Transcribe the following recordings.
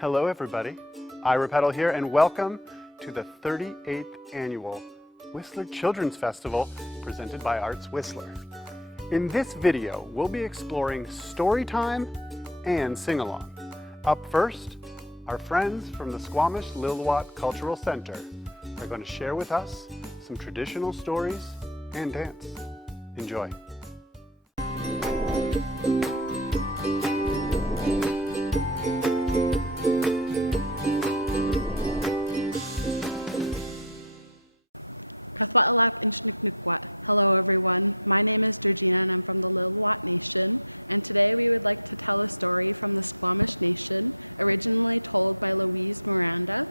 Hello everybody, Ira Petal here and welcome to the 38th Annual Whistler Children's Festival presented by Arts Whistler. In this video, we'll be exploring Storytime and Sing-Along. Up first, our friends from the Squamish Lil'wat Cultural Centre are going to share with us some traditional stories and dance. Enjoy. Hello everyone, my name is Georgina and I'm from the Lil'wat Nation, and today we would like to tell a story from the Squamish Nation, originally told by Louise Miranda.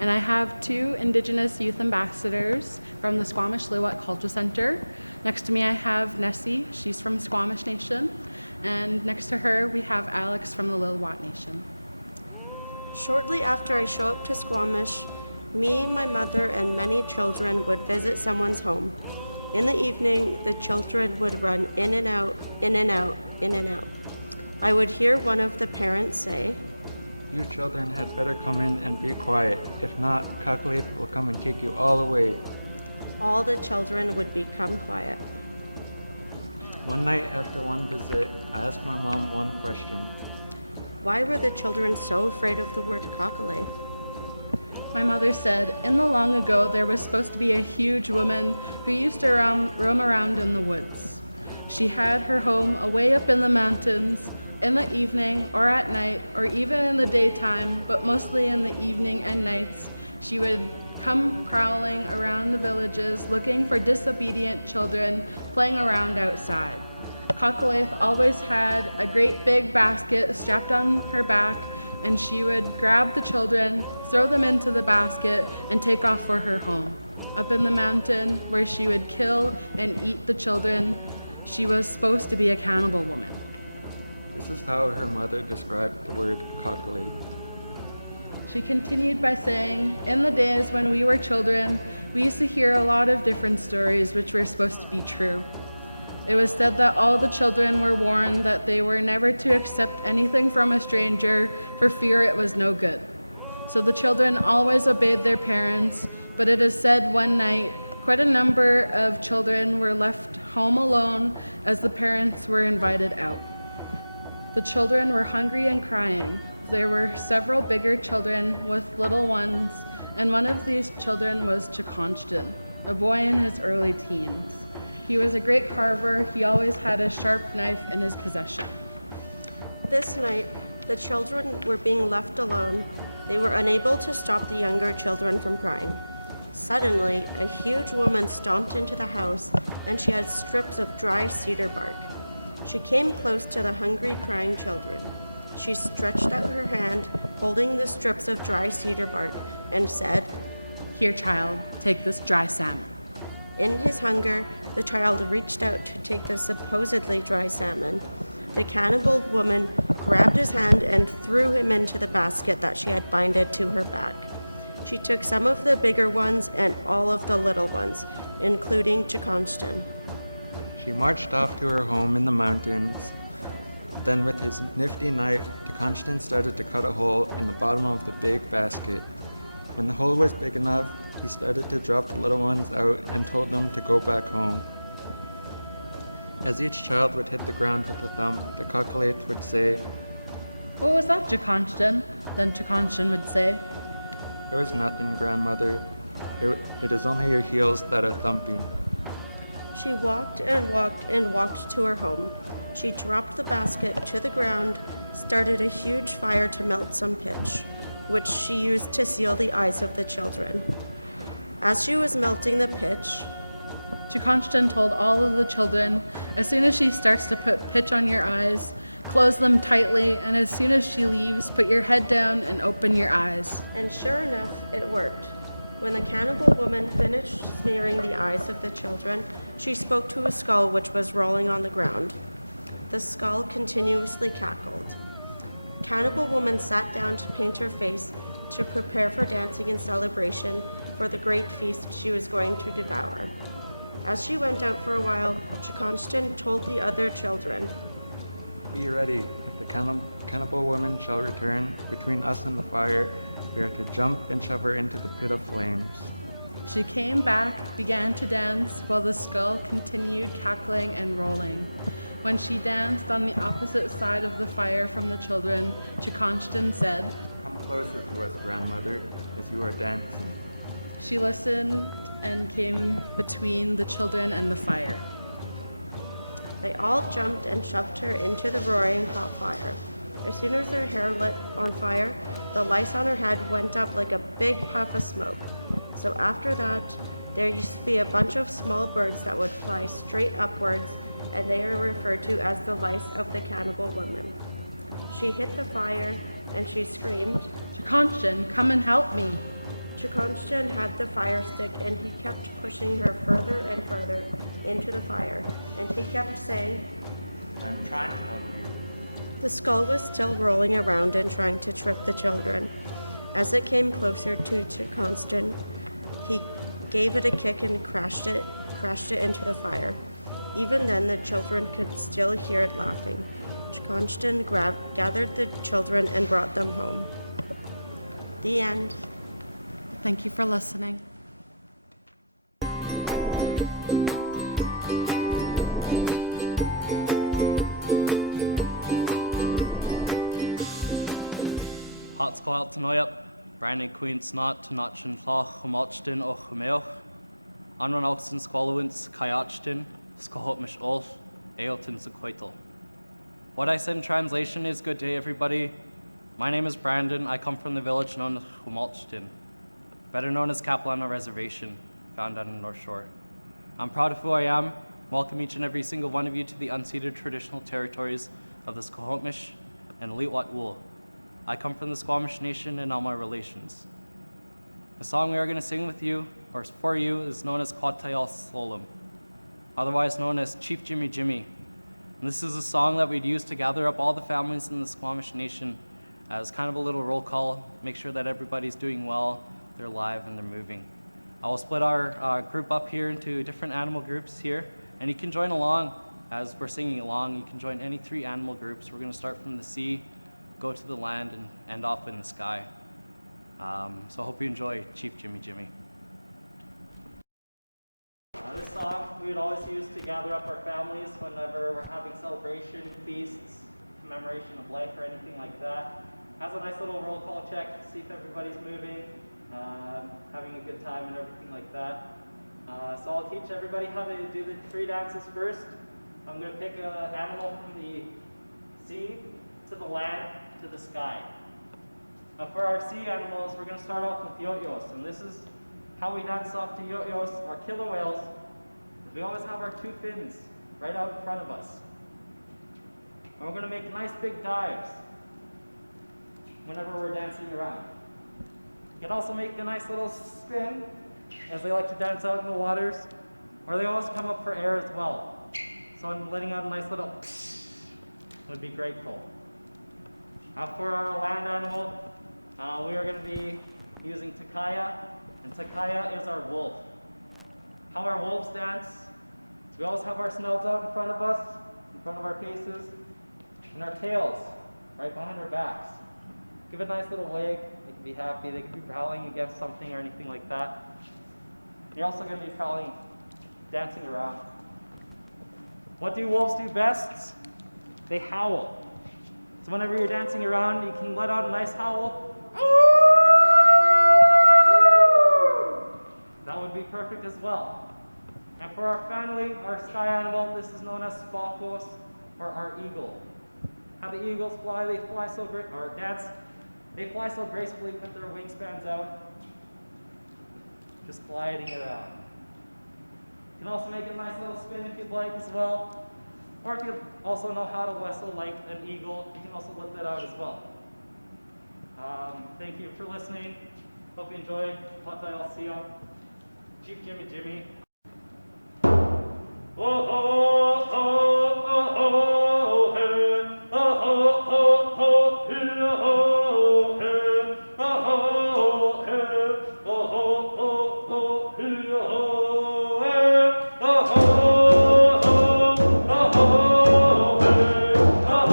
And I have two Indigenous youth ambassadors from the Squamish Lil'wat Cultural Centre. Next to me I have Nessie, she's from Squamish Nation, and next to her we have Alex from the Lil'wat Nation. Shortly after I show up to Squamish, me, my mother, and many children would visit someone's home. In the evening, the children would run in and out, in and out, in and out. I would hear one of the parents say, "You children had better come in and be quiet. If not, Calculate will come and take you all away." All the children would become quiet. One night after one visit, I asked my mom one question. Why were the children so afraid of the word Calculate? My mother said, in the long ago there was supposed to be a huge woman who used to roam around in the woods. She had her home away up in the mountains, in the evening or at night or even in the daytime, but mostly in the evening and nights. She would come prowling around the villages looking for disobedient children playing around outside. Cockalaith always had a great big basket strapped on her back, and she would grab the children, throw them into the basket, and take off for her home. Up in the mountain, where she would kill and eat the children, she was supposed to be a cannibal woman. This is how her mother described the word Calculate. She continued by saying, in the days when we were children, we used to hear a lot of different stories which were supposed to be true. It was said that all the children were warned that they were never to accept anything from a stranger for fear it was no good. So the children always obeyed their parents, but it is said one night quite a number of children were left home alone as the parents were invited out. The children were hungry and crying. There were several bigger children with little ones, and one of these children was Chakonstan, a boy in his early teens. He was a great carver. He always had a sharp knife in his possession. This night, the children were being left alone. They were unable to stop the younger children from crying. Suddenly, a huge woman stomped into the house, and she had strips of dry cedar bark. She came close to the hungry, crying children. She stretched out her hand, holding the strips of dry cedar bark, and said, "Here, child, take this dry salmon." In his hunger, the child reached out to take the supposedly dry salmon. The cannibal woman grabbed his hand and threw him into the basket that she had binded to her back. She took some of the bigger ones and all of the little ones, including Chakonstan. She marched off to her home in the mountains. Then with his nifty knife, Chakonstan started to cut a hole in the bottom of the big basket. When the hole was big enough, he started to drop the little ones out and told them to go back home. As each child would hit the ground with a thump, the Calculate would say, "What was that, Chakonstan?" Then Chakonstan would say, "It was nothing, grandmother. It is only your heels that are thumping." She walked and walked and walked to her home. She dropped the basket to the ground, started a huge fire to melt some pitch, which she used to seal the eyes of the children. As she was melting the pitch, Chakonstan told all of the children, as soon as she starts to put pitch on your eyes, close them tightly, and as soon as she leaves, put your head down and open your eyes. And sure enough, it worked. When the cannibal woman finished smearing the eyes of the children, she spoke to a skull which was rolling on the ground. The skull continuously cackled. Cannibal woman sat down to paint her face to prepare for dancing and celebration for the great feast she was going to devour. As she went out for a while, Chakonstan told the other children, Be ready. If the cannibal woman shall return between us and the fire, we are to jump and shove her into the pit of flames. She came back, began to dance, while the skull continued cackling and rolling. When she danced on the opposite side of the fire from the children, Chikonshtun said, Come closer to us, grandmother, as you are dancing. She listened and came between the children and the fire. They all jumped and shoved her into the roaring hot fire. As soon as her hair lit on fire, the lice on her head went up like a big puff of smoke. So after that, there used to be a bunch of small birds that would fly straight upwards, and they are referred to as the lice of the cannibal woman. She hit the fire, and she screamed, Chikonshtun, come and help me. Chikonshtun had the fire stick, and he kept pushing her further and further into the fire, and he kept saying, I'm trying to help you. The skull was still rolling around and trying to trip the children. As it came closer to Chikonshtun, he gave it a kick and crashed it into the fire. Even then, the children could still hear it laughing. Chikonshtun gathered the children and brought them home. The end. Thank you for listening. Hatscoil tanoyap, Bryden Queen Snot to Notchin Floch, Humolchtin och Humeoch, Anron Oxen Squalwins, Kayachtin, Squamish Lil'wat, Ailton Sequoital. What I said in translation is good day, everybody. My name is Bryden. I come from the village known as Humolchtin, better known as Capilano Reservation, found on the North Shore. I'm proud of who I am. Welcome each and every single one of you to the unceded traditional territories of the Squamish and Lil'wat wool. I come from the Squamish Nation and all my relations. The song we are going to sing with you, or for you, is known as Kwatayal Solom, otherwise known as Chief Jimmy Jimmy. And this is a song that we'd use to gather up all the families in the Squamish Nation as kind of a little roll call, make sure that everybody's doing well, they're alive, and they're moving. I will split our group up here into different animal groups here, and you can join along as we're singing along. You can join any 3 animal groups. We're going to start from the sea, go to the land, and end off in the sky. So I hope you enjoy Chief Jimmy Jimmy. This song we would always use to gather up our families whenever we're having celebration, feasts, commemoration of life, or anything like that. Has a nice little roll call check to see if everybody's moving, having a good time and everything like that. So I'll teach everybody how to do the 3 dances first. I'm going to pick an animal from the sea to the land to the sky. Now for our sea animals, we're going to start off with yo-yos, and this is how we dance off to yo-yos, our killer whales. We always have our 2 fins right out in front of us. And we're going to make nice big dives whenever we're dancing around. You can also make a nice little spin, as they like to dance out in the waters, or they always come up for air as well. So I'm letting out a nice little would be grateful. Now for our land animal, we are going to be using Takaya, and Takaya is our wolf. How our wolves dance, so we always have our snouts out in front of us, in front of our faces, and our tails right behind our backs. Give a nice little wag. They can be happy. They can be prowling against something or anything like that. You're also going to be prowling, dancing around. What do wolves do best? They howl. So whenever you're dancing around, you can let out a nice howl. That would be perfect as well. And for our family, our sky animal, this is known as Spakos, or our eagle. How the eagles fly, they fly so great, or dance, they fly so gracefully with their wingspans out, just gliding around. You can also make a nice little spin if you'd like as well. Or if you also know how to whistle like an eagle, you can also let that out as well. Thank you for listening. Hope you enjoyed. I'll see you. Chief Jimmy Jimmy. Oh, oh, oh, oh, oh, hey. Oh, oh, oh, oh, hey. Oh, hey. Oh, oh, hey. Oh, oh, oh, oh, hey. Oh, hey. Oh, oh, oh, oh, oh, hey. Oh,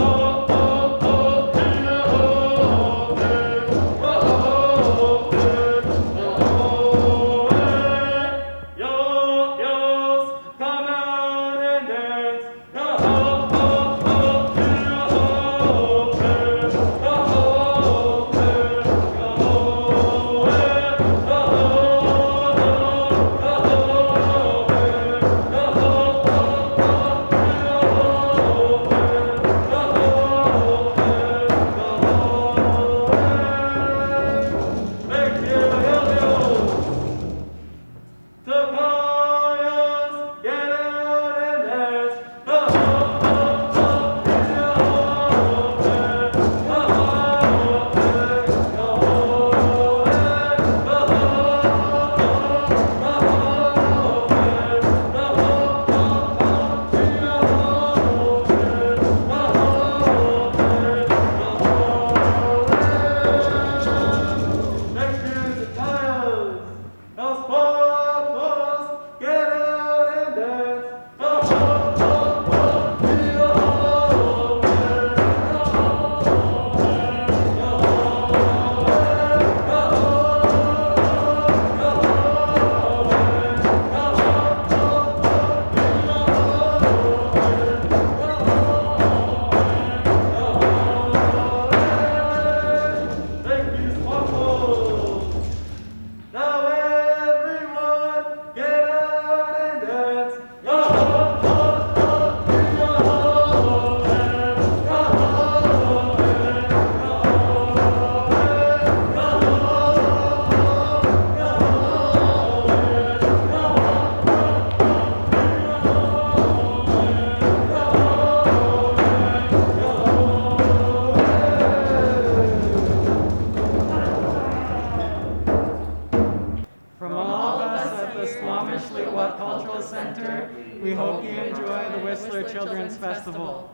Lil'wat Cultural Centre. We hope you enjoy the Whistler Children's Festival.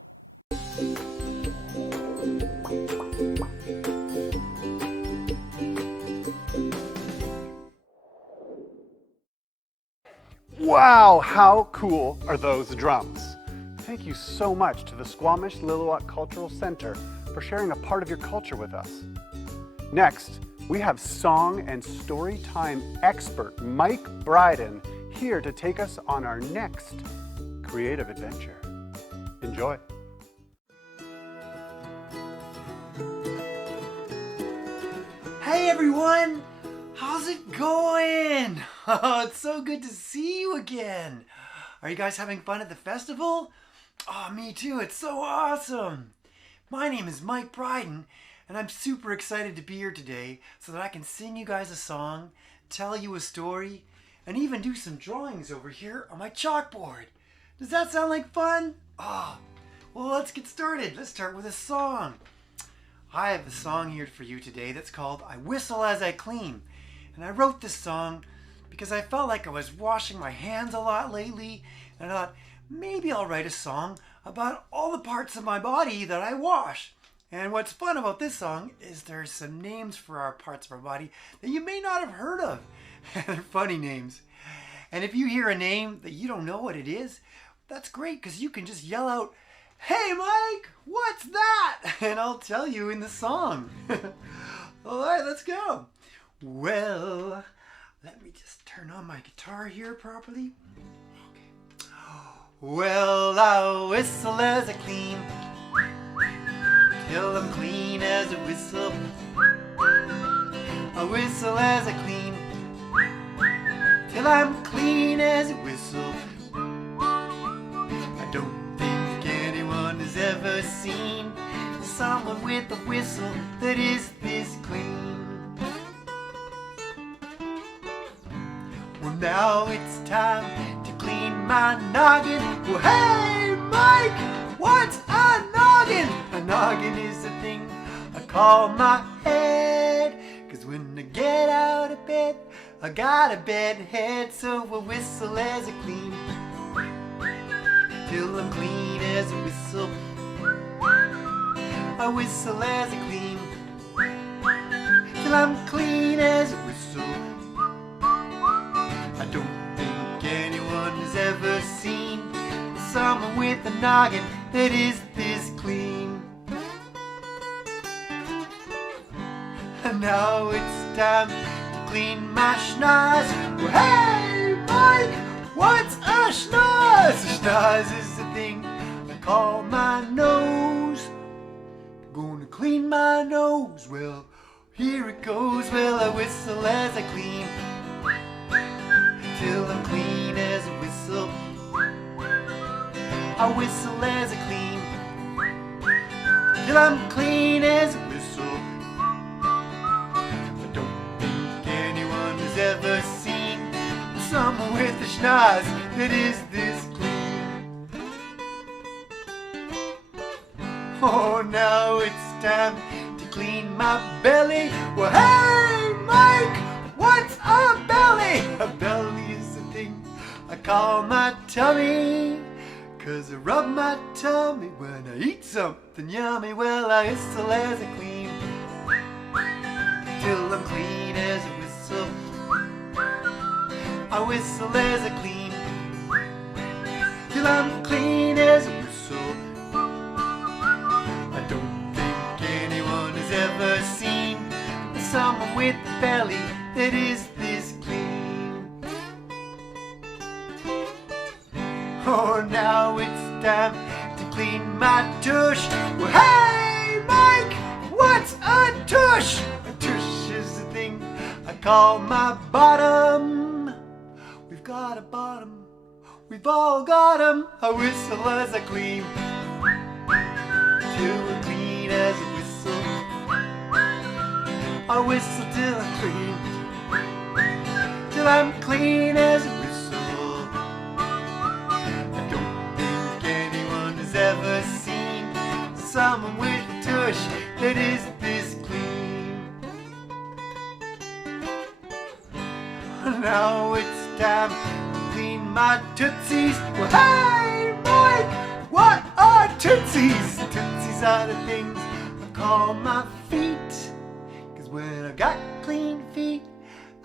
Wow, how cool are those drums? Thank you so much to the Squamish Lil'wat Cultural Centre for sharing a part of your culture with us. Next, we have song and story time expert Mike Bryden here to take us on our next creative adventure. Enjoy. Hey everyone! How's it going? Oh, it's so good to see you again. Are you guys having fun at the festival? Oh, me too. It's so awesome. My name is Mike Bryden, and I'm super excited to be here today so that I can sing you guys a song, tell you a story, and even do some drawings over here on my chalkboard. Does that sound like fun? Oh, well, let's get started. Let's start with a song. I have a song here for you today that's called I Whistle As I Clean. And I wrote this song because I felt like I was washing my hands a lot lately, and I thought maybe I'll write a song about all the parts of my body that I wash. And what's fun about this song is there's some names for our parts of our body that you may not have heard of. They're funny names. And if you hear a name that you don't know what it is, that's great because you can just yell out, "Hey Mike, what's that?" And I'll tell you in the song. All right, let's go. Well, let me just turn on my guitar here properly. Okay. Well, I'll whistle as I clean, till I'm clean as a whistle. I'll whistle as I clean, till I'm clean as a whistle. I don't think anyone has ever seen someone with a whistle that is this clean. Well, now it's time to clean my noggin. Well, hey, Mike, what's a noggin? A noggin is the thing I call my head. 'Cause when I get out of bed, I got a bed head. So I whistle as I clean, till I'm clean as a whistle. I whistle as I clean, till I'm clean as a whistle. I don't think anyone has ever seen someone with a noggin that is this clean. And now it's time to clean my schnoz. Well, hey, Mike, what's a schnoz? A schnoz is the thing I call my nose. Gonna clean my nose. Well, here it goes. Well, I whistle as I clean, till I'm clean as a whistle. I whistle as I clean, till I'm clean as a whistle. I don't think anyone has ever seen someone with a schnoz that is this clean. Oh, now it's time to clean my belly. Well, hey, Mike, what's a belly? A belly is the thing I call my tummy. 'Cause I rub my tummy when I eat something yummy. Well, I whistle as I clean, till I'm clean as a whistle. I whistle as I clean, till I'm clean as a whistle. I don't think anyone has ever seen someone with a belly that is this clean. Oh, now it's time to clean my tush. Well, hey, Mike, what's a tush? A tush is the thing I call my bottom. We've got a bottom, we've all got 'em. I whistle as I clean, till I'm clean as a whistle. I whistle till I'm clean, till I'm clean as a whistle. Ever seen someone with a tush that is this clean. Now it's time to clean my tootsies. Well, hey, Mike, what are tootsies? Tootsies are the things I call my feet. 'Cause when I've got clean feet,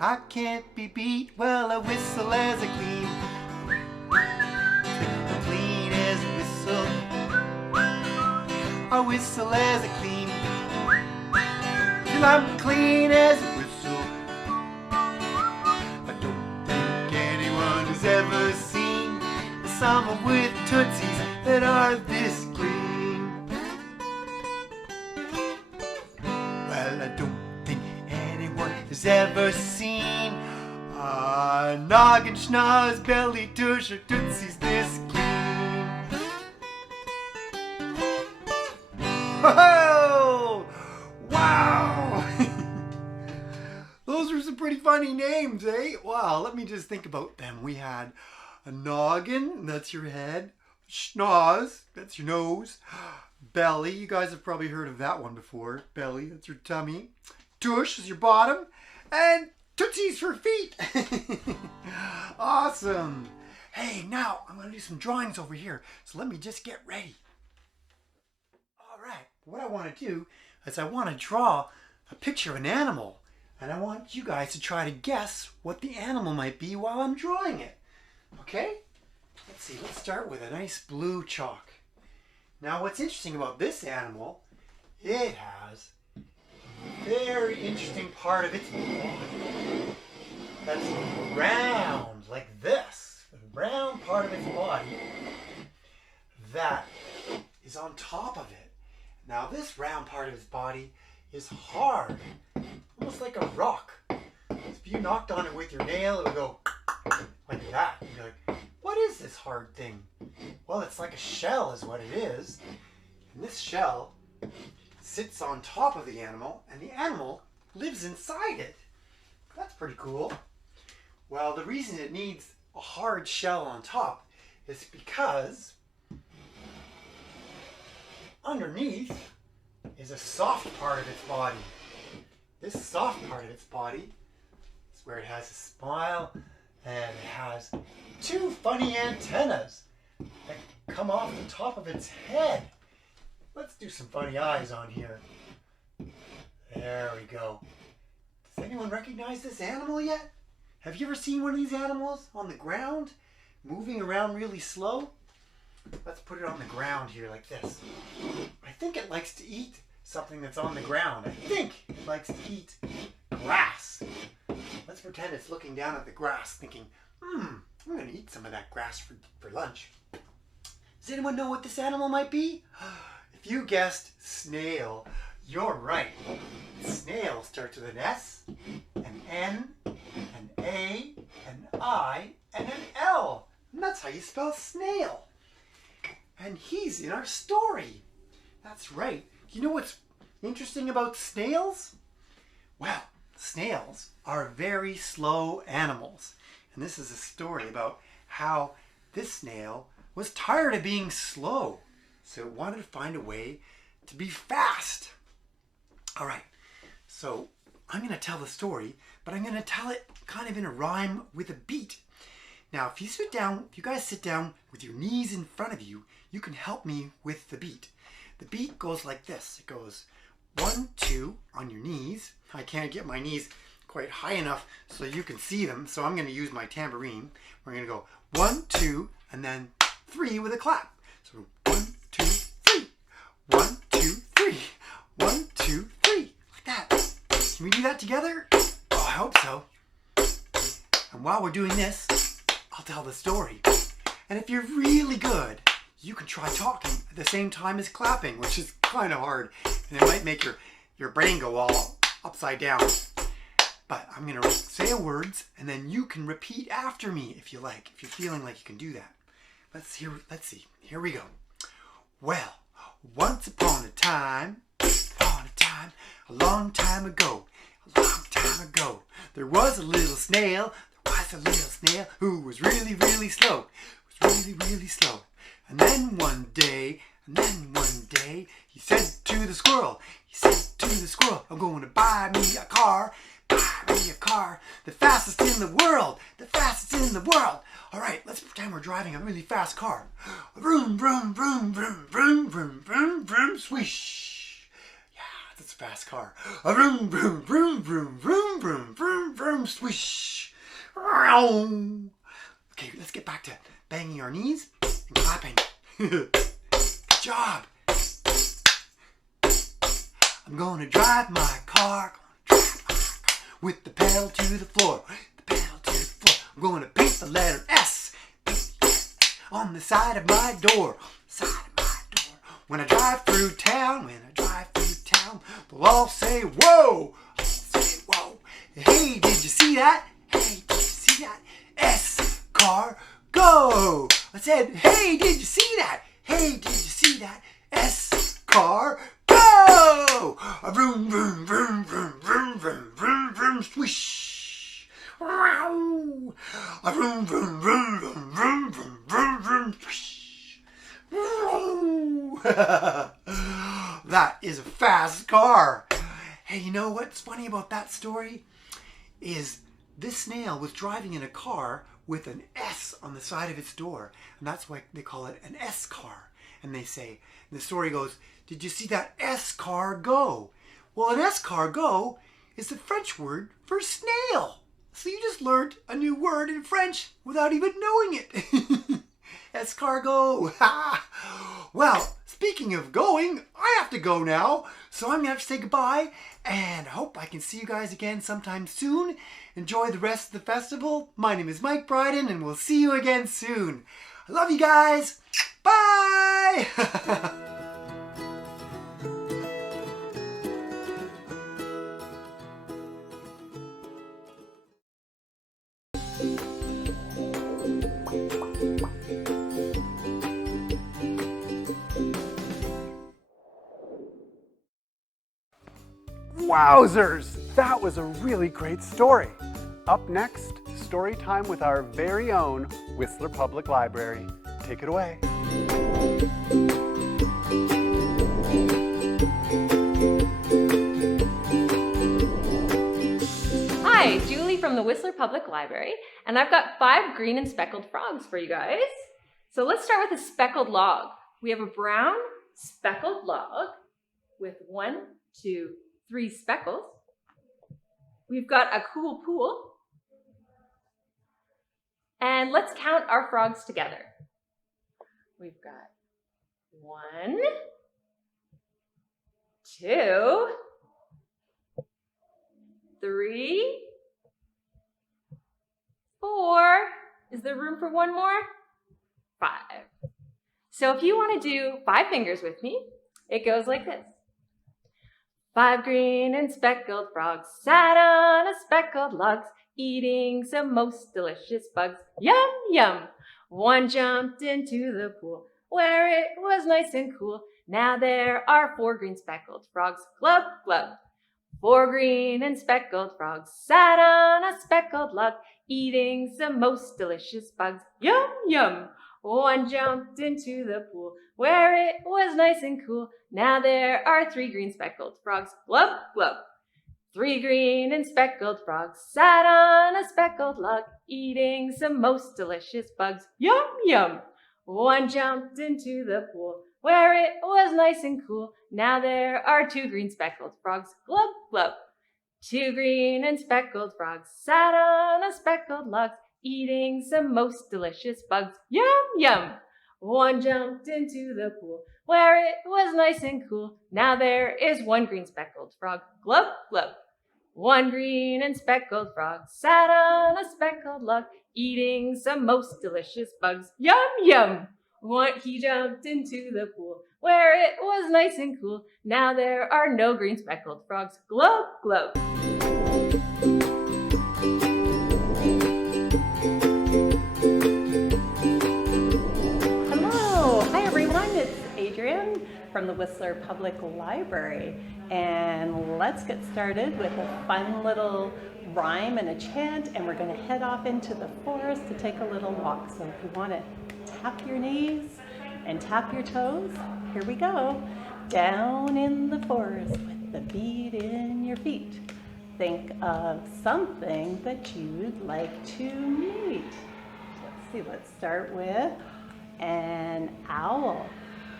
I can't be beat. Well, I whistle as I clean. Clean as a whistle. I whistle as I clean. Till I'm clean as a whistle. I don't think anyone has ever seen someone with tootsies that are this clean. Well, I don't think anyone has ever seen a noggin, schnoz, belly, tush, or tootsies this clean. Oh, wow! Those were some pretty funny names, eh? Wow, let me just think about them. We had a noggin, that's your head. Schnoz, that's your nose. Belly, you guys have probably heard of that one before. Belly, that's your tummy. Tush is your bottom. And tootsies for feet. Awesome. Hey, now I'm going to do some drawings over here. So let me just get ready. All right, what I want to do is I want to draw a picture of an animal. And I want you guys to try to guess what the animal might be while I'm drawing it. Okay? Let's see, let's start with a nice blue chalk. Now what's interesting about this animal, it has a very interesting part of its body that's round, like this. The round part of its body that is on top of it. Now this round part of its body is hard, almost like a rock. If you knocked on it with your nail, it would go like that. You'd be like, what is this hard thing? Well, it's like a shell is what it is. And this shell sits on top of the animal, and the animal lives inside it. That's pretty cool. Well, the reason it needs a hard shell on top is because underneath is a soft part of its body. This soft part of its body is where it has a smile, and it has two funny antennas that come off the top of its head. Let's do some funny eyes on here. There we go. Does anyone recognize this animal yet? Have you ever seen one of these animals on the ground, moving around really slow? Let's put it on the ground here like this. I think it likes to eat something that's on the ground. I think it likes to eat grass. Let's pretend it's looking down at the grass thinking, I'm going to eat some of that grass for lunch. Does anyone know what this animal might be? If you guessed snail, you're right. Snail starts with an S, an N, an A, an I, and an L. And that's how you spell snail. And he's in our story. That's right. You know what's interesting about snails? Well, snails are very slow animals. And this is a story about how this snail was tired of being slow. So it wanted to find a way to be fast. All right, so I'm going to tell the story, but I'm going to tell it kind of in a rhyme with a beat. Now, if you guys sit down with your knees in front of you, you can help me with the beat. The beat goes like this. It goes 1, 2 on your knees. I can't get my knees quite high enough so you can see them, so I'm going to use my tambourine. We're going to go 1, 2, and then 3 with a clap. So 1, 2, 3. 1, 2, 3. 1, 2, 3. Like that. Can we do that together? Oh, I hope so. And while we're doing this, I'll tell the story. And if you're really good, you can try talking at the same time as clapping, which is kind of hard. And it might make your brain go all upside down. But I'm going to say words, and then you can repeat after me if you like, if you're feeling like you can do that. Let's see. Here we go. Well, once upon a time, a long time ago, there was a little snail. Who was really, really slow. Really slow. And then one day, he said to the squirrel, I'm going to buy me a car. Buy be a car, the fastest in the world, the fastest in the world. All right, let's pretend we're driving a really fast car. Vroom, vroom, vroom, vroom, vroom, vroom, vroom, vroom, swish. Yeah, that's a fast car. Vroom, vroom, vroom, vroom, vroom, vroom, vroom, vroom, swish. Okay, let's get back to banging our knees and clapping. Good job. I'm gonna drive my car, with the pedal to the floor, the pedal to the floor. I'm gonna paint the letter S, on the side of my door, side of my door. When I drive through town, they'll all say, whoa, I'll say, whoa. Hey, did you see that? Hey, did you see that? S, car, go. I said, hey, did you see that? Hey, did you see that? S, car, go. A vroom, vroom, vroom, vroom, vroom, vroom, vroom, vroom, swish. Wow. A vroom, vroom, vroom, vroom, vroom, vroom, vroom, vroom, swish. That is a fast car. Hey, you know what's funny about that story? Is this snail was driving in a car with an S on the side of its door. And that's why they call it an S car. And they say, the story goes, did you see that S car go? Well, an S car go is the French word for snail. So you just learned a new word in French without even knowing it. Escargot. Well, speaking of going, I have to go now. So I'm going to have to say goodbye. And I hope I can see you guys again sometime soon. Enjoy the rest of the festival. My name is Mike Bryden, and we'll see you again soon. I love you guys. Bye. Wowzers! That was a really great story. Up next, story time with our very own Whistler Public Library. Take it away. Hi, Julie from the Whistler Public Library, and I've got 5 green and speckled frogs for you guys. So let's start with a speckled log. We have a brown speckled log with 1, 2, 3 speckles. We've got a cool pool. And let's count our frogs together. We've got 1, 2, 3, 4. Is there room for one more? 5. So if you want to do 5 fingers with me, it goes like this. 5 green and speckled frogs sat on a speckled log, eating some most delicious bugs. Yum, yum. 1 jumped into the pool where it was nice and cool. Now there are 4 green speckled frogs. Glub, glub. 4 green and speckled frogs sat on a speckled log, eating some most delicious bugs. Yum, yum. 1 jumped into the pool where it was nice and cool. Now there are 3 green speckled frogs. Glub, glub. 3 green and speckled frogs sat on a speckled log, eating some most delicious bugs. Yum, yum. 1 jumped into the pool where it was nice and cool. Now there are 2 green speckled frogs. Glub, glub. 2 green and speckled frogs sat on a speckled log, eating some most delicious bugs. Yum, yum. 1 jumped into the pool where it was nice and cool. Now there is 1 green speckled frog. Glub, glub. 1 green and speckled frog sat on a speckled log, eating some most delicious bugs. Yum, yum. He jumped into the pool where it was nice and cool. Now there are no green speckled frogs. Glub, glub. Hi everyone, it's Adrienne from the Whistler Public Library, and let's get started with a fun little rhyme and a chant, and we're going to head off into the forest to take a little walk. So if you want to tap your knees and tap your toes, here we go. Down in the forest with the beat in your feet. Think of something that you'd like to meet. Let's see, let's start with an owl.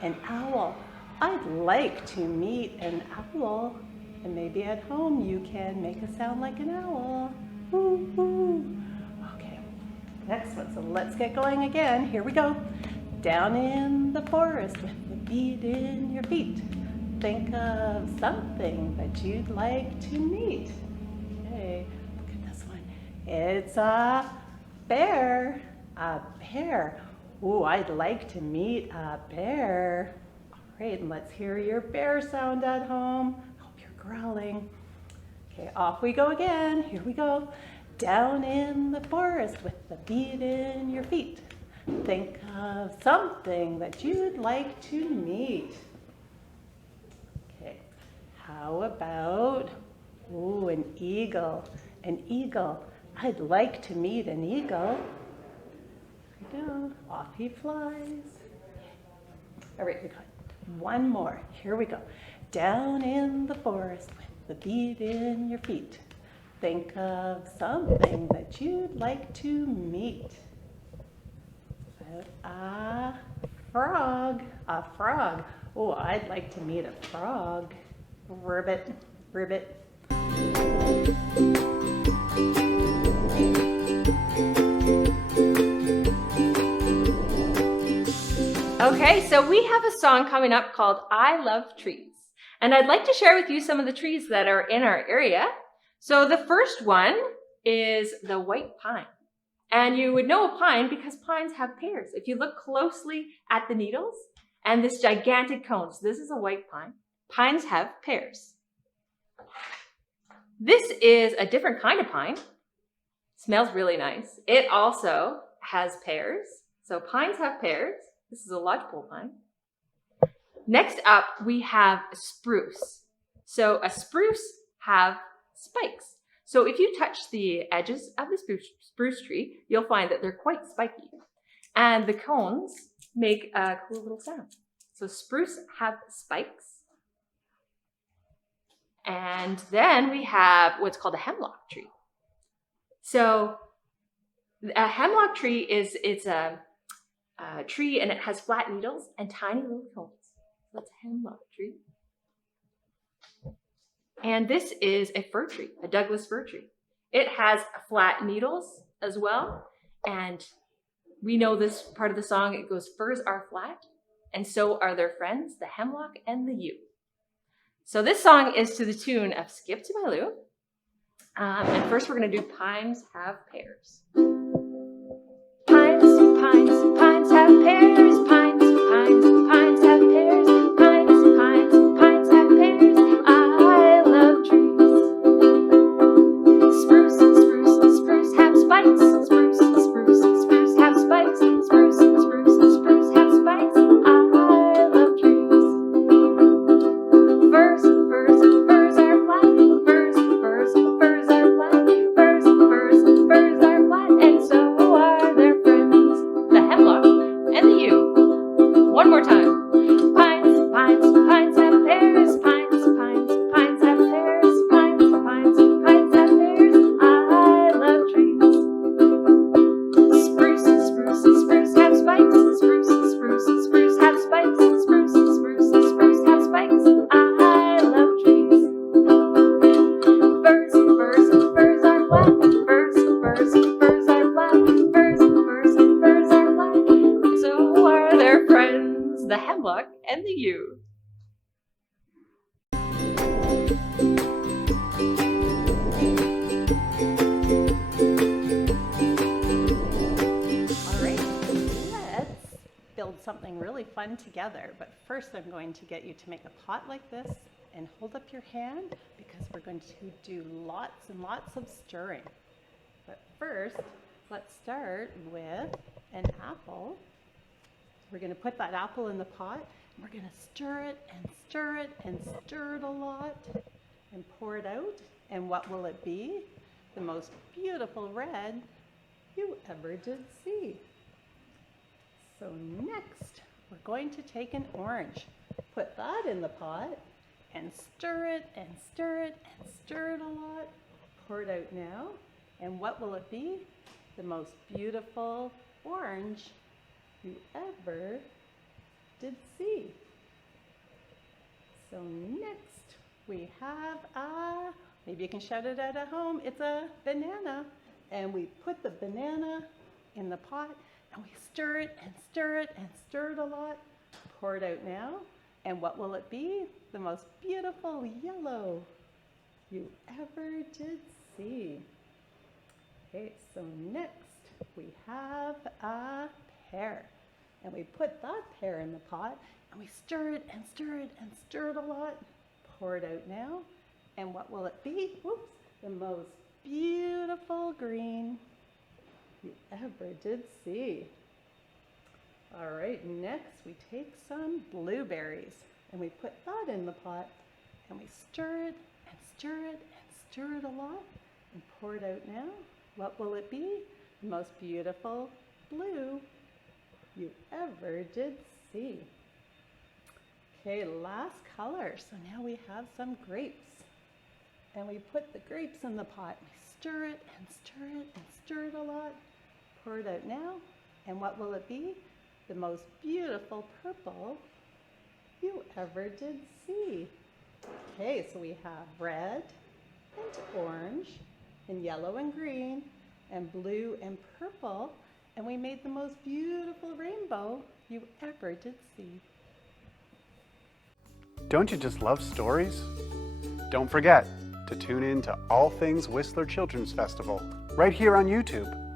An owl. I'd like to meet an owl. And maybe at home you can make a sound like an owl. Woo, woo. Okay, next one. So let's get going again. Here we go. Down in the forest with the beat in your feet. Think of something that you'd like to meet. Okay, look at this one. It's a bear. A bear. Ooh, I'd like to meet a bear. All right, and let's hear your bear sound at home. Hope you're growling. Okay, off we go again. Here we go. Down in the forest with the beat in your feet. Think of something that you'd like to meet. Okay, how about, ooh, an eagle. An eagle. I'd like to meet an eagle. There we go. Off he flies. All right, we got one more. Here we go. Down in the forest with the beat in your feet. Think of something that you'd like to meet. A frog. A frog. Oh, I'd like to meet a frog. Ribbit. Ribbit. Okay, so we have a song coming up called I Love Trees. And I'd like to share with you some of the trees that are in our area. So the first one is the white pine. And you would know a pine because pines have pears. If you look closely at the needles and this gigantic cone, so this is a white pine. Pines have pears. This is a different kind of pine. Smells really nice. It also has pears. So pines have pears. This is a lodgepole pine. Next up, we have a spruce. So a spruce have spikes. So if you touch the edges of the spruce tree, you'll find that they're quite spiky. And the cones make a cool little sound. So spruce have spikes. And then we have what's called a hemlock tree. So a hemlock tree it's a tree and it has flat needles and tiny little cones. That's a hemlock tree. And this is a fir tree, a Douglas fir tree. It has flat needles as well. And we know this part of the song, it goes, firs are flat, and so are their friends, the hemlock and the yew. So this song is to the tune of Skip to My Lou. And first we're going to do Pines Have Pears. Pines, pines, pines have pears. Pines, pines, pines have pears. Pines, pines, pines have pears. I love trees. Spruce, spruce, spruce have spikes. Spruce, spruce, spruce have spikes. Spruce, spruce, spruce have spikes. I love trees. Firs, firs, firs are flat. Firs, firs, firs are flat. Firs, firs, firs are flat. And so are their friends, the hemlock and the yew. One more time. Pines, pines, pines have pears. Pines, pines, pines have pears. Pines, pines, pines have pears. I love trees. Spruce, spruce, spruce have spikes. Spruce, spruce, spruce have spikes. Spruce, spruce, spruce have spikes. I love trees. Firs, firs, firs are flat. Firs, firs, firs are flat. Firs, firs, firs are flat. So are their friends, the hemlock and the yew. All right, let's build something really fun together. But first I'm going to get you to make a pot like this and hold up your hand because we're going to do lots and lots of stirring. But first, let's start with an apple. We're going to put that apple in the pot. We're going to stir it and stir it and stir it a lot and pour it out. And what will it be? The most beautiful red you ever did see. So next, we're going to take an orange, put that in the pot and stir it and stir it and stir it a lot. Pour it out now. And what will it be? The most beautiful orange you ever did see. So next we have maybe you can shout it out at home, it's a banana. And we put the banana in the pot and we stir it and stir it and stir it a lot. Pour it out now. And what will it be? The most beautiful yellow you ever did see. Okay, so next we have a pear. And we put that pear in the pot and we stir it and stir it and stir it a lot. Pour it out now. And what will it be? Whoops, the most beautiful green you ever did see. All right, next we take some blueberries and we put that in the pot and we stir it and stir it and stir it a lot and pour it out now. What will it be? The most beautiful blue you ever did see. Okay, last color. So now we have some grapes. And we put the grapes in the pot. We stir it and stir it and stir it a lot. Pour it out now. And what will it be? The most beautiful purple you ever did see. Okay, so we have red and orange and yellow and green and blue and purple. And we made the most beautiful rainbow you ever did see. Don't you just love stories? Don't forget to tune in to All Things Whistler Children's Festival right here on YouTube.